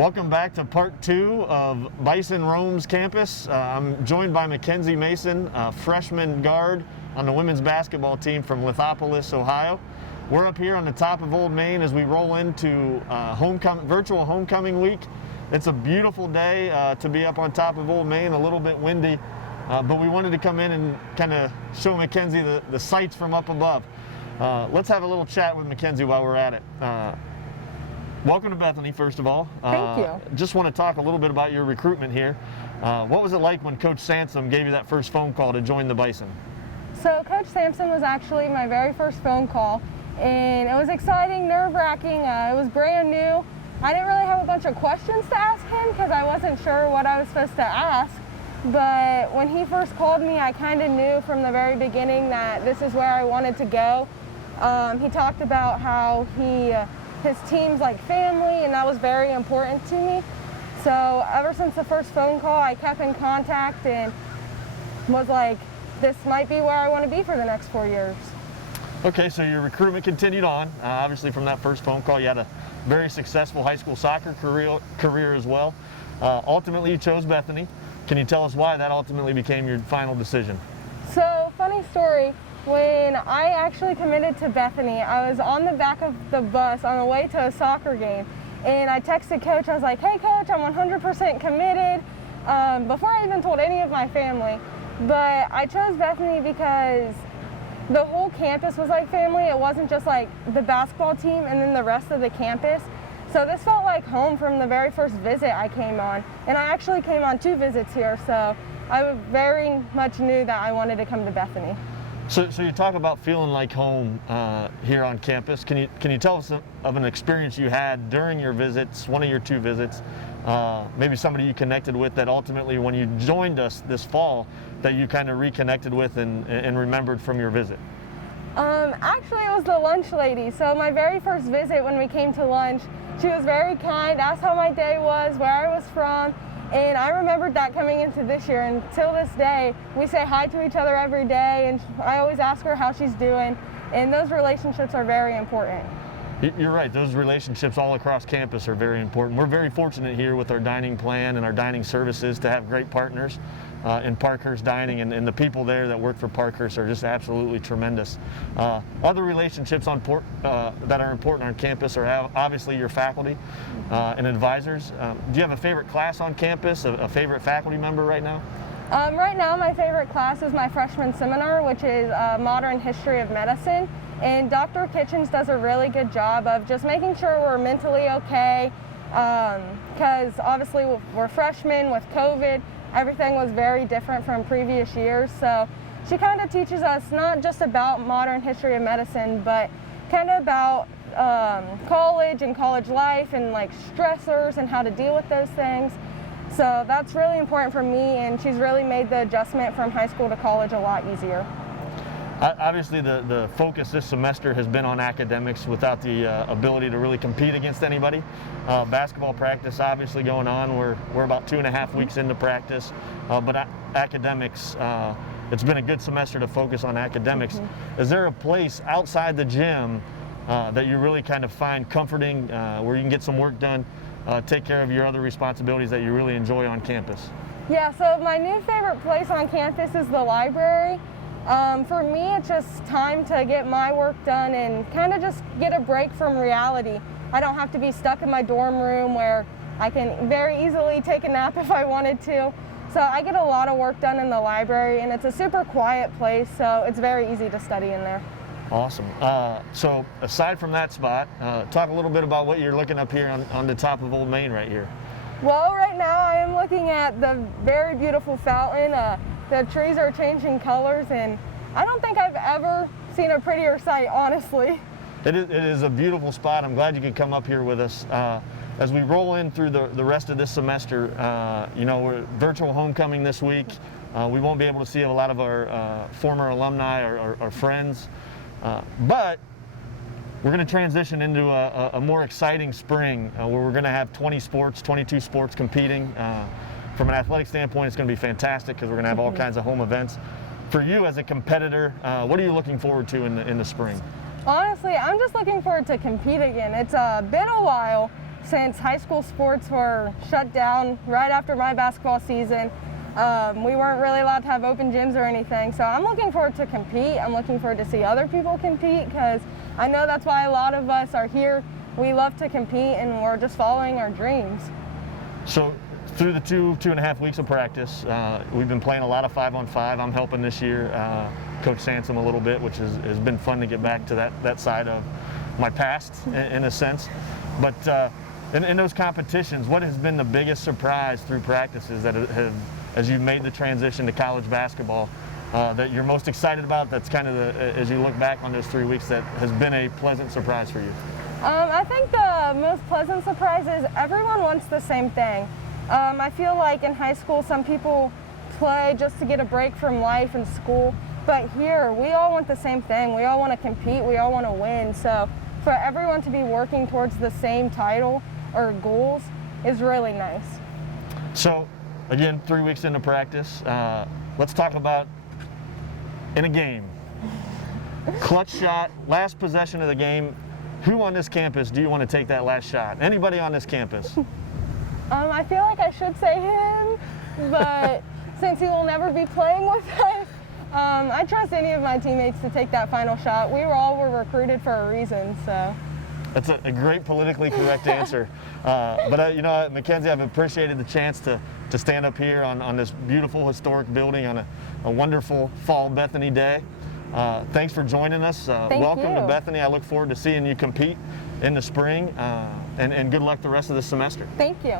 Welcome back to part 2 of Bison Roams campus. I'm joined by Makenzee Mason, a freshman guard on the women's basketball team from Lithopolis, Ohio. We're up here on the top of Old Main as we roll into virtual homecoming week. It's a beautiful day to be up on top of Old Main, a little bit windy, but we wanted to come in and kind of show Makenzee the sights from up above. Let's have a little chat with Makenzee while we're at it. Welcome to Bethany, first of all. Thank you. Just want to talk a little bit about your recruitment here. What was it like when Coach Sansom gave you that first phone call to join the Bison? So Coach Sansom was actually my very first phone call, and it was exciting, nerve-wracking. It was brand new. I didn't really have a bunch of questions to ask him because I wasn't sure what I was supposed to ask. But when he first called me, I kind of knew from the very beginning that this is where I wanted to go. He talked about how his team's like family, and that was very important to me. So ever since the first phone call, I kept in contact and was like, this might be where I want to be for the next 4 years. Okay, so your recruitment continued on. Obviously from that first phone call, you had a very successful high school soccer career as well. Ultimately, you chose Bethany. Can you tell us why that ultimately became your final decision? So, funny story. When I actually committed to Bethany, I was on the back of the bus on the way to a soccer game, and I texted Coach. I was like, hey Coach, I'm 100% committed, before I even told any of my family. But I chose Bethany because the whole campus was like family. It wasn't just like the basketball team and then the rest of the campus. So this felt like home from the very first visit I came on, and I actually came on 2 visits here, so I very much knew that I wanted to come to Bethany. So you talk about feeling like home here on campus. Can you tell us of an experience you had during your visits, one of your 2 visits, maybe somebody you connected with that ultimately when you joined us this fall that you kind of reconnected with and remembered from your visit? Actually, it was the lunch lady. So my very first visit when we came to lunch, she was very kind, asked how my day was, where I was from. And I remembered that coming into this year, and till this day, we say hi to each other every day, and I always ask her how she's doing, and those relationships are very important. You're right, those relationships all across campus are very important. We're very fortunate here with our dining plan and our dining services to have great partners in Parkhurst Dining, and the people there that work for Parkhurst are just absolutely tremendous. Other relationships that are important on campus are obviously your faculty and advisors. Do you have a favorite class on campus, a favorite faculty member right now? Right now, my favorite class is my freshman seminar, which is Modern History of Medicine. And Dr. Kitchens does a really good job of just making sure we're mentally okay, because obviously we're freshmen with COVID. Everything was very different from previous years. So she kind of teaches us not just about modern history of medicine, but kind of about college and college life and like stressors and how to deal with those things. So that's really important for me, and she's really made the adjustment from high school to college a lot easier. Obviously, the focus this semester has been on academics without the ability to really compete against anybody. Basketball practice obviously going on. We're about 2.5 weeks into practice, but academics, it's been a good semester to focus on academics. Mm-hmm. Is there a place outside the gym that you really kind of find comforting, where you can get some work done, take care of your other responsibilities that you really enjoy on campus? Yeah, so my new favorite place on campus is the library. For me, it's just time to get my work done and kind of just get a break from reality. I don't have to be stuck in my dorm room where I can very easily take a nap if I wanted to. So I get a lot of work done in the library, and it's a super quiet place, so it's very easy to study in there. Awesome. So aside from that spot, talk a little bit about what you're looking up here on the top of Old Main right here. Well, right now I am looking at the very beautiful fountain. The trees are changing colors, and I don't think I've ever seen a prettier sight, honestly. It is a beautiful spot. I'm glad you could come up here with us. As we roll in through the rest of this semester, we're virtual homecoming this week. We won't be able to see a lot of our former alumni or our friends, but we're going to transition into a more exciting spring where we're going to have 22 sports competing. From an athletic standpoint, it's going to be fantastic because we're going to have all kinds of home events. For you as a competitor, what are you looking forward to in the spring? Honestly, I'm just looking forward to compete again. It's been a while, since high school sports were shut down right after my basketball season. We weren't really allowed to have open gyms or anything, so I'm looking forward to compete. I'm looking forward to see other people compete, because I know that's why a lot of us are here. We love to compete, and we're just following our dreams. So through the two and a half weeks of practice, we've been playing a lot of 5-on-5. I'm helping this year, Coach Sansom a little bit, which has been fun to get back to that side of my past in a sense. But in those competitions, what has been the biggest surprise through practices that have, as you've made the transition to college basketball, that you're most excited about, that's kind of as you look back on those 3 weeks, that has been a pleasant surprise for you? I think the most pleasant surprise is everyone wants the same thing. I feel like in high school, some people play just to get a break from life and school, but here, we all want the same thing. We all want to compete, we all want to win, so for everyone to be working towards the same title or goals is really nice. So, again, 3 weeks into practice, let's talk about in a game. Clutch shot, last possession of the game. Who on this campus do you want to take that last shot? Anybody on this campus? I feel like I should say him, but since he will never be playing with us, I trust any of my teammates to take that final shot. We all were recruited for a reason, so. That's a great politically correct answer. But you know, Makenzee, I've appreciated the chance to stand up here on this beautiful historic building on a wonderful fall Bethany day. Thanks for joining us. Welcome to Bethany. I look forward to seeing you compete in the spring, and good luck the rest of the semester. Thank you.